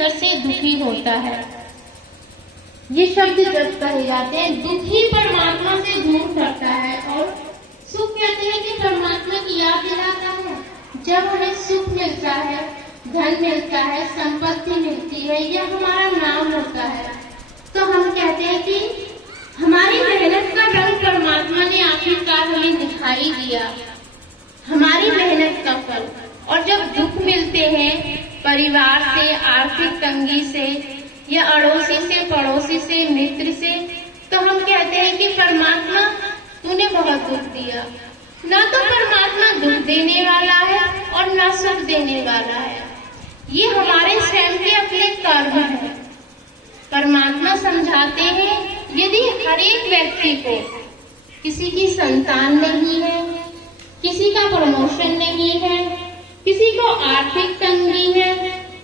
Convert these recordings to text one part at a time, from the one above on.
अंदर से दुखी होता है। ये शब्द जब कहे जाते हैं, दुखी परमात्मा से दूर करता है और सुख कहते हैं कि परमात्मा की याद दिलाता है। जब हमें सुख मिलता है, धन मिलता है, संपत्ति मिलती है या हमारा नाम होता है, तो हम कहते हैं कि हमारी मेहनत का रंग परमात्मा ने आखिरकार हमें दिखाई दिया, हमारी मेहनत का फल। और जब दुख मिलते हैं परिवार से, आर्थिक तंगी से या अड़ोसी से, पड़ोसी से, मित्र से, तो हम कहते हैं कि परमात्मा तूने बहुत दुख दिया। ना तो परमात्मा दुख देने वाला है और ना सुख देने वाला है, ये हमारे स्वयं के अपने कर्म है। परमात्मा समझाते हैं, यदि हर एक व्यक्ति को, किसी की संतान नहीं है, किसी का प्रमोशन नहीं है, किसी को आर्थिक तंगी है,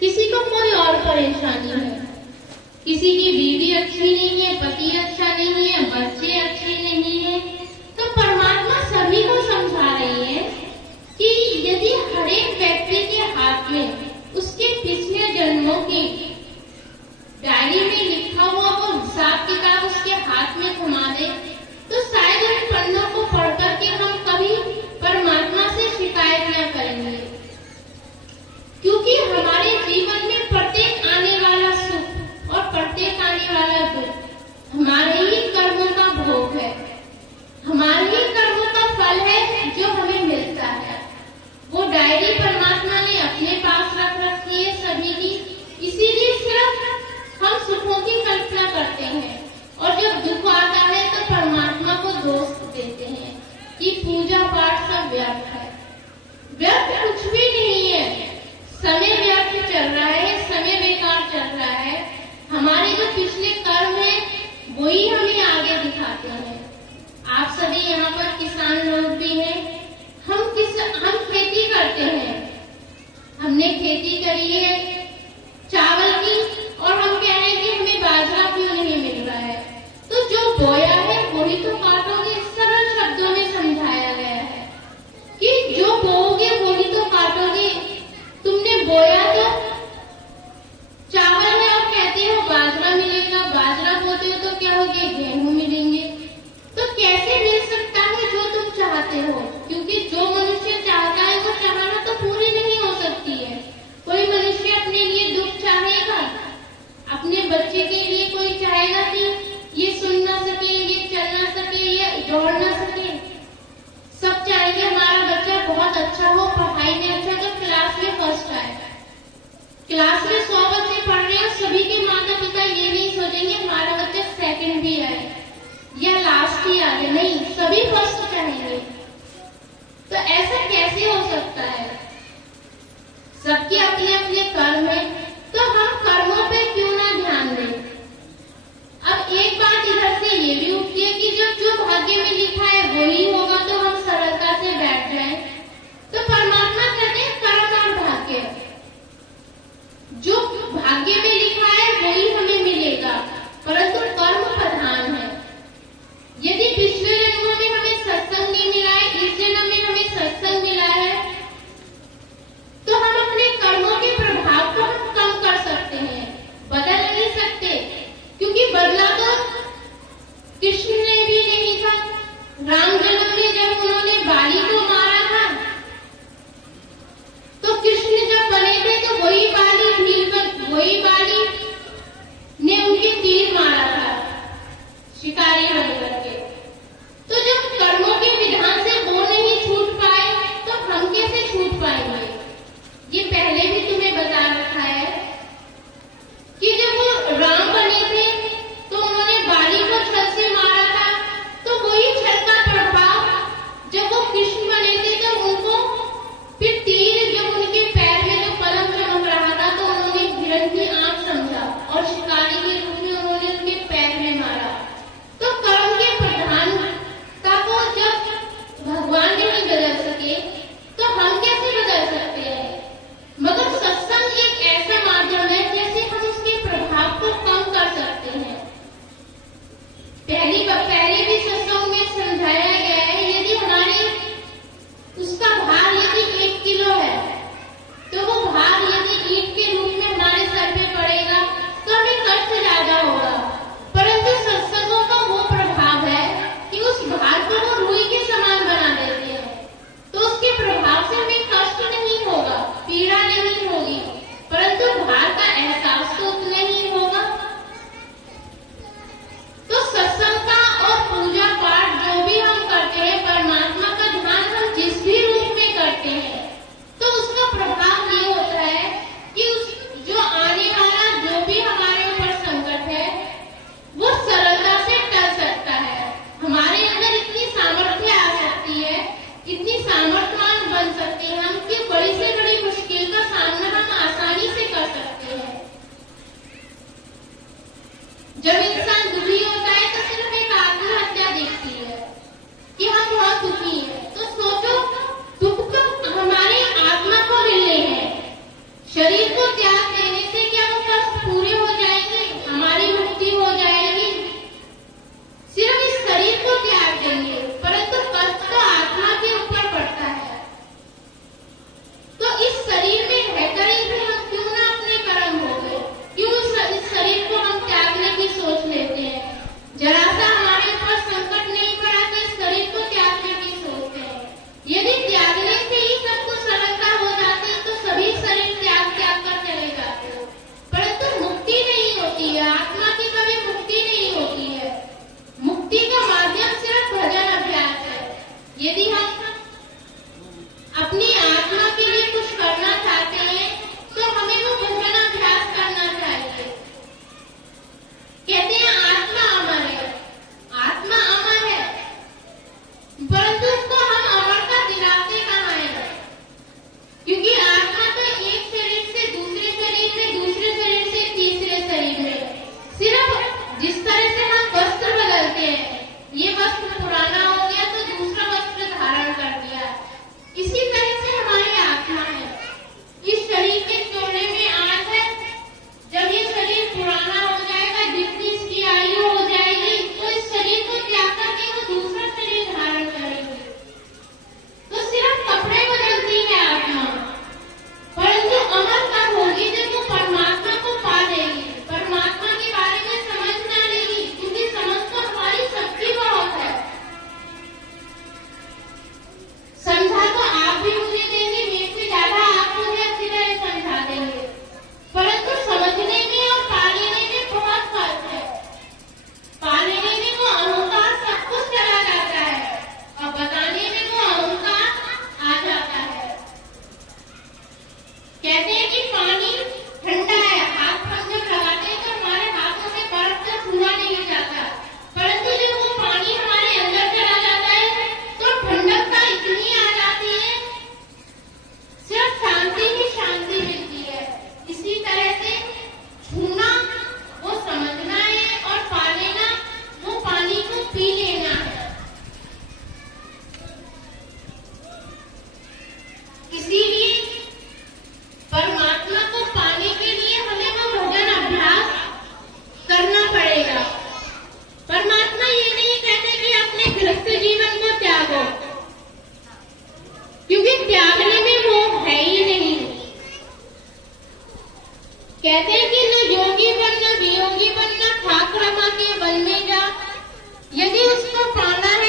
किसी को कोई और परेशानी है, किसी की बीवी अच्छी नहीं है, पति अच्छा नहीं है, बच्चे अच्छे नहीं है, तो परमात्मा सभी को समझा रही है कि यदि हर एक व्यक्ति के हाथ में उसके पिछले जन्मों की डायरी में लिखा हुआ वो हिसाब किताब उसके हाथ में थमा दे, तो शायद उन पन्नों को पढ़ करके हम कभी परमात्मा से शिकायत न करेंगे। क्योंकि हमारे जीवन में प्रत्येक आने वाला सुख और प्रत्येक आने वाला दुख हमारे ही कर्मों का भोग है, हमारे ही कर्मों का फल है जो हमें मिलता है। वो डायरी परमात्मा ने अपने पास रख रखी है सभी की, इसीलिए सिर्फ हम सुखों की कल्पना करते हैं और जब दुख आता है तो परमात्मा को दोष देते हैं कि पूजा पाठ सब व्यर्थ है। व्यर्थ कुछ भी नहीं है, समय व्यर्थ चल रहा है, समय बेकार चल रहा है। हमारे जो पिछले कर्म है वही हमें आगे दिखाते हैं। आप सभी यहाँ पर किसान लोग भी हैं, हम खेती करते हैं, हमने खेती करी है चावल की और हम कह रहे हैं कि हमें बाजरा क्यों नहीं मिल रहा है। तो जो बोया है वही तो काटोगे, सरल शब्दों में समझाया गया है कि जो बोओगे वही तो काटोगे। तुमने बोया तो चावल है और कहते हो बाजरा मिलेगा, बाजरा बोते हो तो क्या होगे, गेहूं मिलेंगे। तो कैसे मिल सकता है जो तुम चाहते हो, क्योंकि जो मनुष्य चाहता है वो चाहना तो पूरी नहीं हो सकती है। कोई मनुष्य अपने लिए दुख चाहेगा, अपने बच्चे के लिए कोई चाहेगा कि ये सुन ना सके, ये चल ना सके, ये दौड़ ना सके। सब चाहेंगे हमारा बच्चा बहुत अच्छा हो, पढ़ाई में अच्छा, तो क्लास में फर्स्ट आए। क्लास में 100 बच्चे पढ़ रहे हैं, सभी के माता पिता ये नहीं सोचेंगे हमारा बच्चा सेकंड भी आए या लास्ट ही आ जाए, नहीं, सभी फर्स्ट चाहेंगे। तो ऐसा कैसे हो सकता है? सबके अपने अपने कर्म है, तो हम कर्मों पे क्यों ना ध्यान दें। अब एक बात इधर से ये भी उठती है कि जब जो भाग्य में लिखा है वही होगा, तो हम सरलता से बैठ जाएं। तो परमात्मा कहते हैं कर्म और भाग्य, जो भाग्य में लिखा है वही हमें मिलेगा, परंतु कर्म प्रधान है। यदि पिछले जन्मों में हमें सत्संग नहीं मिला है, इस जन्म में हमें सत्संग मिला है, तो हम अपने कर्मों के प्रभाव को हम कम कर सकते हैं, बदल नहीं सकते, क्योंकि बदला तो कृष्ण ने भी नहीं था। राम जन्म में जब उन्होंने बाली को मारा था, तो कृष्ण जब बने थे तो वही बाली जब इंसान दुखी होता है तो सिर्फ एक आत्महत्या दिखती है कि हम बहुत दुखी हैं। तो सोचो, दुख तो हमारी आत्मा को मिलने हैं। शरीर को त्याग देने से क्या वो कष्ट पूरे हो जाएंगे, हमारी मुक्ति हो जाएगी? सिर्फ इस शरीर को त्याग देंगे, परंतु कष्ट तो आत्मा के ऊपर पड़ता है। तो इस शरीर में रहकर ही हम क्यों ना अपने कर्म हो गए, क्यों इस शरीर को हम त्यागने की सोच लेते हैं? जरा सा हमारे ऊपर संकट नहीं पड़ा कि इस शरीर को त्यागने की सोचते हैं। यदि त्यागने से ही सब कुछ सरलता हो जाती तो सभी शरीर त्याग कर चले जाते हो, परंतु मुक्ति नहीं होती है, आत्मा की कभी मुक्ति नहीं होती है। मुक्ति का माध्यम सिर्फ भजन अभ्यास है। यदि हम अपनी आत्मा के लिए कुछ करना चाहते हैं तो हमें वो भजन अभ्यास करना चाहिए। कहते हैं आत्मा अमर है, आत्मा अमर है, परंतु उसको हम अमरता दिलाते कहाँ हैं? क्योंकि आत्मा तो एक शरीर से दूसरे शरीर में, दूसरे शरीर से तीसरे शरीर में, सिर्फ जिस तरह से हम वस्त्र बदलते हैं, ये वस्त्र पुराना हो गया तो दूसरा वस्त्र धारण कर दिया, इसी तरह से हमारी आत्मा है। इस शरीर के छोड़ने में आस है, जब ये शरीर पुराना हो जाएगा, जितनी इसकी आयु हो जाएगी, तो इस शरीर को त्याग करके वो दूसरा शरीर धारण करेगी। तो सिर्फ कपड़े बदलती है आत्मा, परंतु अमर कब होगी? जब वो परमात्मा को पा लेगी, परमात्मा के बारे में समझ ना लेगी, क्योंकि समझ तो हमारी सबकी बहुत है। समझा तो आप भी मुझे देंगे, मेरे से ज्यादा आप मुझे अच्छी तरह समझा देंगे, परंतु समझने में और पा लेने में बहुत फर्क है। पा लेने में वो अहंकार सब कुछ चला जाता है और बताने में वो अहंकार आ जाता है। कहते हैं कि पानी ठंडा है, हाथ पर जब लगाते हैं तो हमारे हाथों से बर्फ से छुआ नहीं जाता, परंतु जब वो पानी हमारे अंदर चला जाता है तो ठंडकता इतनी आ जाती है, सिर्फ शांति ही शांति मिलती है। इसी तरह से छूना वो समझना है और पा लेना वो पानी को पी लेना है। इसीलिए परमात्मा को पाने के लिए हमें वो भजन अभ्यास करना पड़ेगा। परमात्मा ये नहीं कहते कि अपने गृहस्थ जीवन को त्यागो, क्योंकि त्यागने में वो है ही नहीं। कहते हैं कि न योगी बन, न वियोगी बन, न ठाकुर के बन में जा। यदि उसको पाना है